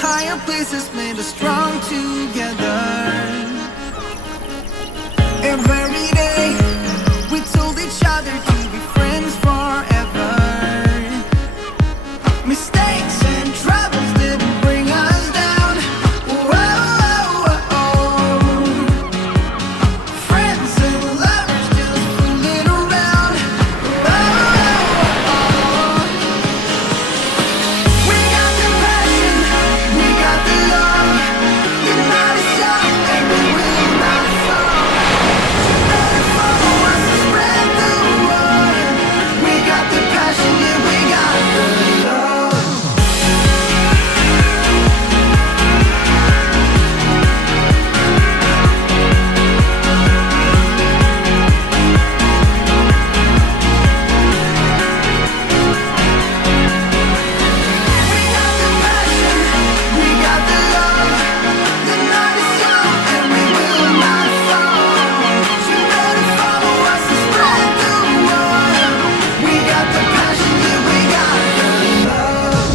higher places made us strong together. Every day we told each other to be friends forever. Mistakes and troubles didn't bring us down. Whoa, whoa, whoa. Friends and lovers just fooling around. Whoa, we got the passion, we got the love. Unite us young and we will not fall. You better follow us and spread the word. We got the passion, yeah, we got the love. We got the passion, we got the love. The night is young and we will not fall. You better follow us and spread the word. We got the passion, yeah, we got the love.